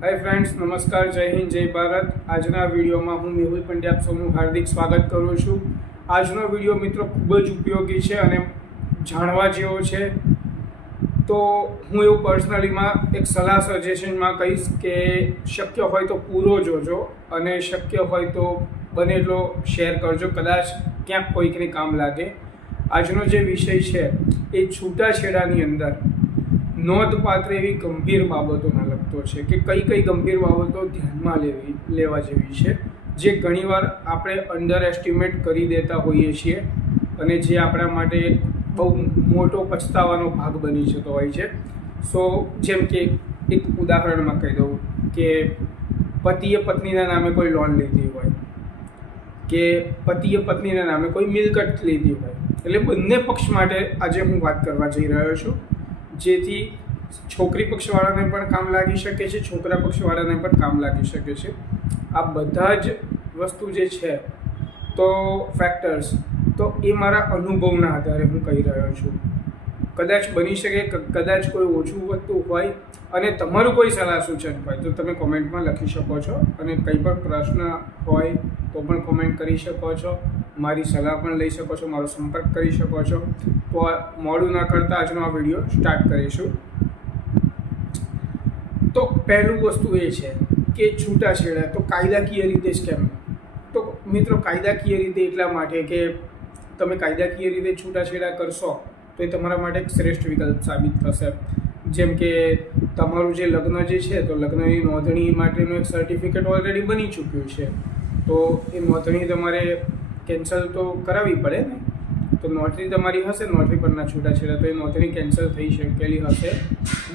Hi friends, नमस्कार, जय हिंद, जय भारत। આજના વિડીયોમાં હું મેહુલ પંડ્યા આપ સૌનું હાર્દિક સ્વાગત કરું છું। આજનો વિડીયો મિત્રો ખૂબ જ ઉપયોગી છે અને જાણવા જેવો છે। તો હું એવું પર્સનલીમાં એક સલાહ સજેશનમાં કહીશ કે શક્ય હોય તો પૂરો જોજો અને શક્ય હોય તો બને એટલો શેર કરજો, કદાચ ક્યાંક કોઈકને કામ લાગે। આજનો જે વિષય છે એ છૂટાછેડાની અંદર નોંધપાત્ર એવી ગંભીર બાબતોના લગતો છે કે કઈ ગંભીર બાબતો ધ્યાનમાં લેવા જેવી છે, જે ઘણીવાર આપણે અંડર એસ્ટિમેટ કરી દેતા હોઈએ છીએ અને જે આપણા માટે બહુ મોટો પછતાવાનો ભાગ બની જતો હોય છે। જેમ કે એક ઉદાહરણમાં કહી દઉં કે પતિએ પત્નીના નામે કોઈ લોન લીધી હોય કે પતિએ પત્નીના નામે કોઈ મિલકત લીધી હોય, એટલે બંને પક્ષ માટે આજે હું વાત કરવા જઈ રહ્યો છું, જેથી છોકરી પક્ષવાળાને પણ કામ લાગી શકે છે, છોકરા પક્ષવાળાને પણ કામ લાગી શકે છે। આ બધા જ વસ્તુ જે છે તો ફેક્ટર્સ તો એ મારા અનુભવના આધારે હું કહી રહ્યો છું। કદાચ બની શકે કદાચ કોઈ ઓછું વધતું હોય અને તમારું કોઈ સલાહ સૂચન હોય તો તમે કોમેન્ટમાં લખી શકો છો અને કંઈ પણ પ્રશ્ન હોય તો પણ કોમેન્ટ કરી શકો છો, મારી સલાહ પણ લઈ શકો છો, મારો સંપર્ક કરી શકો છો। તો મોડું ના કરતાં આજનો આ વિડીયો સ્ટાર્ટ કરીશું। તો પહેલું વસ્તુ એ છે કે છૂટાછેડા તો કાયદાકીય રીતે જ કેમ? તો મિત્રો કાયદાકીય રીતે એટલા માટે કે તમે કાયદાકીય રીતે છૂટાછેડા કરશો તો એ તમારા માટે એક શ્રેષ્ઠ વિકલ્પ સાબિત થશે। જેમ કે તમારું જે લગ્ન જે છે તો લગ્નની નોંધણી માટેનું એક સર્ટિફિકેટ ઓલરેડી બની ચૂક્યું છે, તો એ નોંધણી તમારે કેન્સલ તો કરાવવી પડે ને। તો નોંધણી તમારી હશે, નોંધણી પરના છૂટાછેડા, તો એ નોંધણી કેન્સલ થઈ શકેલી હશે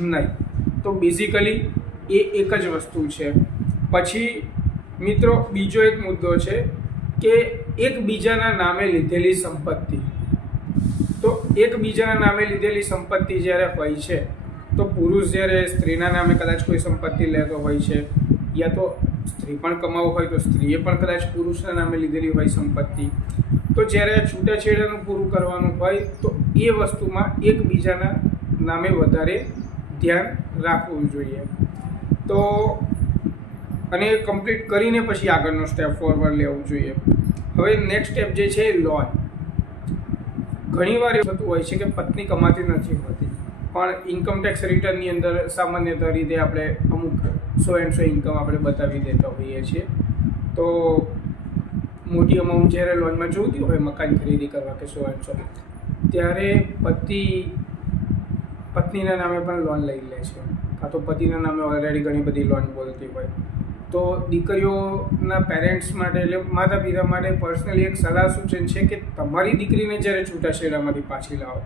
નહીં। તો બેઝિકલી એ એક જ વસ્તુ છે। પછી મિત્રો બીજો એક મુદ્દો છે કે એકબીજાના નામે લીધેલી સંપત્તિ। તો એકબીજાના નામે લીધેલી સંપત્તિ જ્યારે હોય છે તો પુરુષ જ્યારે સ્ત્રીના નામે કદાચ કોઈ સંપત્તિ લેતો હોય છે, યા તો સ્ત્રી પણ કમાવું હોય તો સ્ત્રીએ પણ કદાચ પુરુષના નામે લીધેલી હોય સંપત્તિ, તો જ્યારે છૂટાછેડાનું પૂરું કરવાનું હોય તો એ વસ્તુમાં એકબીજાના નામે વધારે ધ્યાન રાખવું જોઈએ। તો અને કમ્પ્લીટ કરીને પછી આગળનો સ્ટેપ ફોરવર્ડ લેવું જોઈએ। હવે નેક્સ્ટ સ્ટેપ જે છે લોન। ઘણીવાર એવું થતું હોય છે કે પત્ની કમાતી નથી હોતી પણ ઇન્કમટેક્સ રિટર્નની અંદર સામાન્યતઃ રીતે આપણે અમુક 100% ઇન્કમ આપણે બતાવી દેતા હોઈએ છીએ। તો મોટી અમાઉન્ટ જ્યારે લોનમાં જોઈતી હોય મકાન ખરીદી કરવા કે 100%, ત્યારે પત્નીના નામે પણ લોન લઈ લે છે, કાં તો પતિના નામે ઓલરેડી ઘણી બધી લોન બોલતી હોય। તો દીકરીઓના પેરેન્ટ્સ માટે એટલે માતા પિતા માટે પર્સનલી એક સલાહ સૂચન છે કે તમારી દીકરીને જ્યારે છૂટાછેડામાંથી પાછી લાવો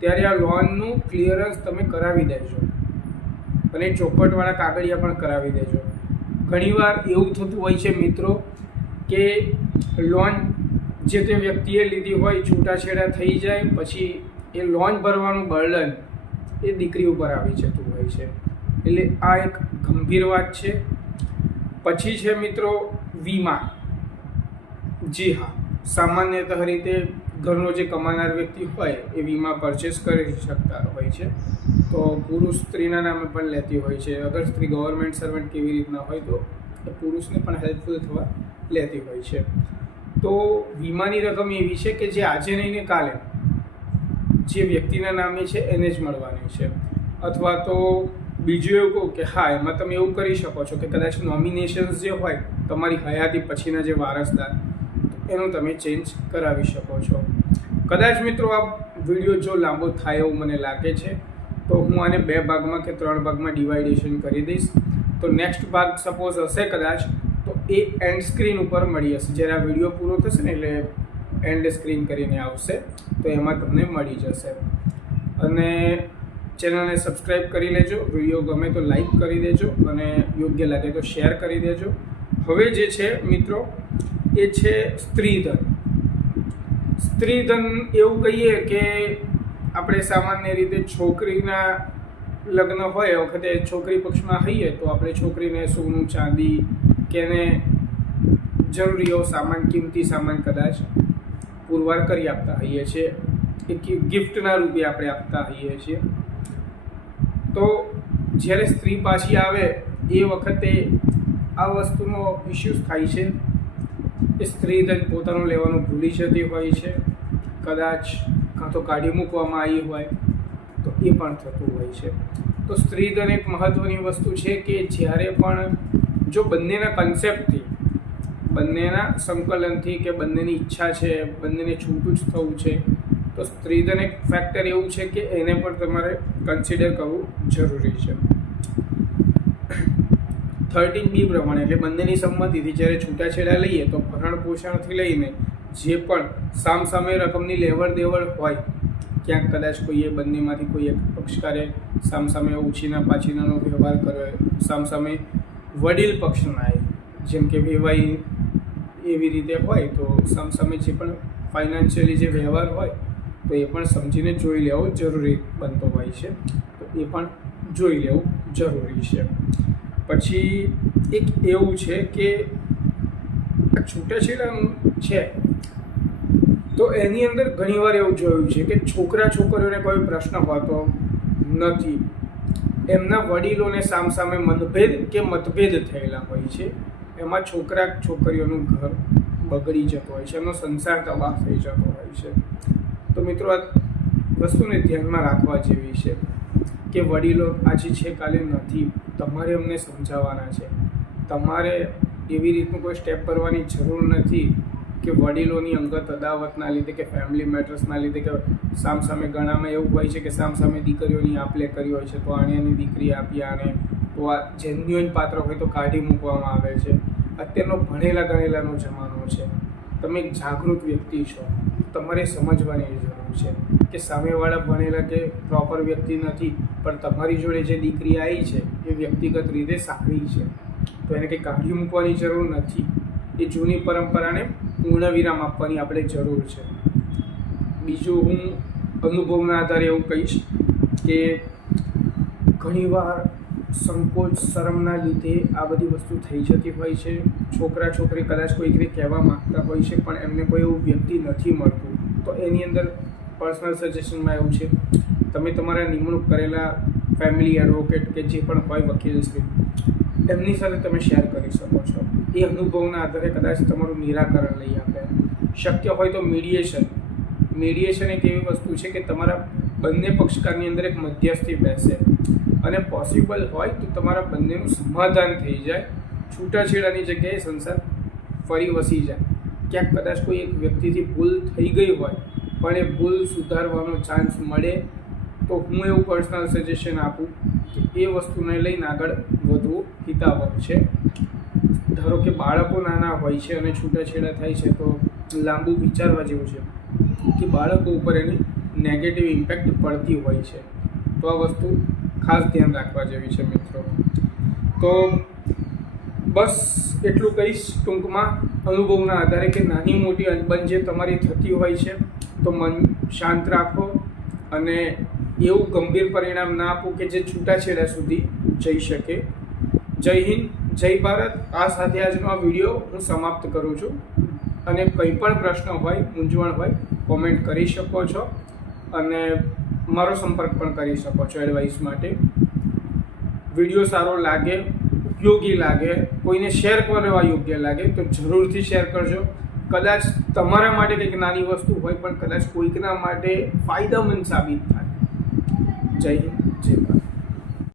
ત્યારે આ લોનનું ક્લિયરન્સ તમે કરાવી દેજો અને ચોખવટવાળા કાગળિયા પણ કરાવી દેજો। ઘણીવાર એવું થતું હોય છે મિત્રો કે લોન જે તે વ્યક્તિએ લીધી હોય, છૂટાછેડા થઈ જાય પછી એ લોન ભરવાનું બર્ડન એ દીકરી ઉપર આવી જતું હોય છે, એટલે આ એક ગંભીર વાત છે। પછી છે મિત્રો વીમા। જી હા, સામાન્યતઃ રીતે ઘરનો જે કમાનાર વ્યક્તિ હોય એ વીમા પરચેસ કરી શકતા હોય છે, તો પુરુષ સ્ત્રીના નામે પણ લેતી હોય છે। અગર સ્ત્રી ગવર્મેન્ટ સર્વન્ટ કેવી રીતના હોય તો એ પુરુષને પણ હેલ્પફુલ થવા લેતી હોય છે। તો વીમાની રકમ એવી છે કે જે આજે નહીં ને કાલે જે વ્યક્તિના નામે છે એને જ મળવાની છે। અથવા તો બીજું એવું કહું કે હા, એમાં તમે એવું કરી શકો છો કે કદાચ નોમિનેશન્સ જે હોય તમારી હયાતી પછીના જે વારસદાર એનું તમે ચેન્જ કરાવી શકો છો। કદાચ મિત્રો આ વિડીયો જો લાંબો થાય એવું મને લાગે છે તો હું આને 2 ભાગમાં કે 3 ભાગમાં ડિવાઇડેશન કરી દઈશ। તો નેક્સ્ટ ભાગ સપોઝ હશે કદાચ તો એ એન્ડ સ્ક્રીન ઉપર મળી હશે, જ્યારે આ વિડીયો પૂરો થશે ને એટલે એન્ડ સ્ક્રીન કરીને આવશે તો એમાં તમને મળી જશે। અને ચેનલને સબસ્ક્રાઈબ કરી લેજો, વિડીયો ગમે તો લાઈક કરી દેજો અને યોગ્ય લાગે તો શેર કરી દેજો। હવે જે છે મિત્રો એ છે સ્ત્રીધન। સ્ત્રીધન એવું કહીએ કે આપણે સામાન્ય રીતે છોકરીના લગ્ન હોય એ વખતે છોકરી પક્ષમાં હોઈએ તો આપણે છોકરીને સોનું ચાંદી કે એને જરૂરી એવો સામાન, કિંમતી સામાન કદાચ પુરવાર કરી આપતા હોઈએ છીએ, એક ગિફ્ટના રૂપે આપણે આપતા હોઈએ છીએ। તો જ્યારે સ્ત્રી પાછી આવે એ વખતે આ વસ્તુનો ઇસ્યુઝ થાય છે. એ સ્ત્રી ધન પોતાનું લેવાનું ભૂલી જતી હોય છે, કદાચ કાં તો કાઢી મૂકવામાં આવી હોય તો એ પણ થતું હોય છે. તો સ્ત્રીધન એક મહત્ત્વની વસ્તુ છે કે જ્યારે પણ જો બંનેના કન્સેપ્ટથી, બંનેના સંકલનથી કે બંનેની ઈચ્છા છે, બંનેને છૂટું જ થવું છે, તો સ્ત્રીધન એક ફેક્ટર એવું છે કે એને પણ તમારે કન્સિડર કરવું જરૂરી છે. 13B પ્રમાણે એટલે બંનેની સંમતિથી જ્યારે છૂટાછેડા લઈએ તો ભરણ પોષણથી લઈને જે પણ સામસામે રકમની લેવડ દેવડ હોય, ક્યાંક કદાચ કોઈએ બંનેમાંથી કોઈ એક પક્ષકારે સામસામે ઉછીના પાછીનાનો વ્યવહાર કર્યો, સામસામે વડીલ પક્ષના જેમ કે વેવાઈ એવી રીતે હોય, તો સામસામે જે પણ ફાઇનાન્શિયલી જે વ્યવહાર હોય તો એ પણ સમજીને જોઈ લેવો જરૂરી બનતો હોય છે. તો એ પણ જોઈ લેવું જરૂરી છે. પછી એક એવું છે કે છૂટાછેડાનું છે તો એની અંદર ઘણીવાર એવું જોયું છે કે છોકરા છોકરીઓને કોઈ પ્રશ્ન હોતો નથી, એમના વડીલોને સામસામે મતભેદ થયેલા હોય છે, એમાં છોકરા છોકરીઓનું ઘર બગડી જતું હોય છે, એમનો સંસાર તબાહ થઈ જતો હોય છે. તો મિત્રો આ વસ્તુને ધ્યાનમાં રાખવા જેવી છે કે વડીલો આજે છે કાલે નથી, તમારે અમને સમજાવવાના છે. તમારે એવી રીતનું કોઈ સ્ટેપ કરવાની જરૂર નથી કે વડીલોની અંગત અદાવતના લીધે કે ફેમિલી મેટર્સના લીધે કે સામસામે ઘણામાં એવું હોય છે કે સામસામે દીકરીઓની આપલે કરી હોય છે, તો આણેની દીકરી આપી આને, તો આ જેન્યુઅન પાત્ર હોય તો કાઢી મૂકવામાં આવે છે. અત્યારનો ભણેલા ગણેલાનો જમાનો છે, તમે એક જાગૃત વ્યક્તિ છો, તમારે સમજવાની જરૂર છે કે સામેવાળા ભણેલા કે પ્રોપર વ્યક્તિ નથી, પણ તમારી જોડે જે દીકરી આવી છે એ વ્યક્તિગત રીતે સારી છે, તો એને કંઈ કાઢી મૂકવાની જરૂર નથી. એ જૂની પરંપરાને પૂર્ણવિરામ આપવાની આપણે જરૂર છે. બીજું હું અનુભવના આધારે એવું કહીશ કે ઘણીવાર સંકોચ શરમના લીધે આ બધી વસ્તુ થઈ જતી હોય છે. છોકરા છોકરી કદાચ કોઈક રીતે કહેવા માગતા હોય છે પણ એમને કોઈ એવું વ્યક્તિ નથી મળતું, તો એની અંદર પર્સનલ સજેશનમાં એવું છે તમે તમારા નિમણૂક કરેલા ફેમિલી એડવોકેટ કે જે પણ હોય વકીલશ્રી, એમની સાથે તમે શેર કરી શકો છો. એ અનુભવના આધારે કદાચ તમારું નિરાકરણ લઈ આપે. શક્ય હોય તો મીડિયેશન એક એવી વસ્તુ છે કે તમારા બંને પક્ષકારની અંદર એક મધ્યસ્થી બેસે અને પોસિબલ હોય તો તમારા બંનેનું સમાધાન થઈ જાય, છૂટાછેડાની જગ્યાએ સંસાર ફરી વસી જાય. ક્યાંક કદાચ કોઈ એક વ્યક્તિથી ભૂલ થઈ ગઈ હોય પણ એ ભૂલ સુધારવાનો ચાન્સ મળે તો હું એવું પર્સનલ સજેશન આપું કે એ વસ્તુને લઈને આગળ વધવું હિતાવહ છે. ધારો કે બાળકો નાના હોય છે અને છૂટાછેડા થાય છે તો લાંબુ વિચારવા જેવું છે કે બાળકો ઉપર એની નેગેટિવ ઇમ્પેક્ટ પડતી હોય છે, તો આ વસ્તુ ખાસ ધ્યાન રાખવા જેવી છે મિત્રો. તો બસ એટલું કહીશ ટૂંકમાં અનુભવના આધારે કે નાની મોટી અનબન જે તમારી થતી હોય છે તો મન શાંત રાખો અને એવું ગંભીર પરિણામ ના આપો કે જે છૂટાછેડા સુધી જઈ શકે. જય હિન્દ, જય ભારત. આ સાથે આજનો આ વિડીયો હું સમાપ્ત કરું છું અને કંઈ પણ પ્રશ્ન હોય, મૂંઝવણ હોય, કોમેન્ટ કરી શકો છો અને મારો સંપર્ક પણ કરી શકો છો એડવાઇસ માટે. વિડીયો સારો લાગે, ઉપયોગી લાગે, કોઈને શેર કરવા યોગ્ય લાગે તો જરૂરથી શેર કરજો. કદાચ તમારા માટે કંઈક નાની વસ્તુ હોય પણ કદાચ કોઈકના માટે ફાયદામંદ સાબિત થાય. જય હિન્દ, જય ભારત.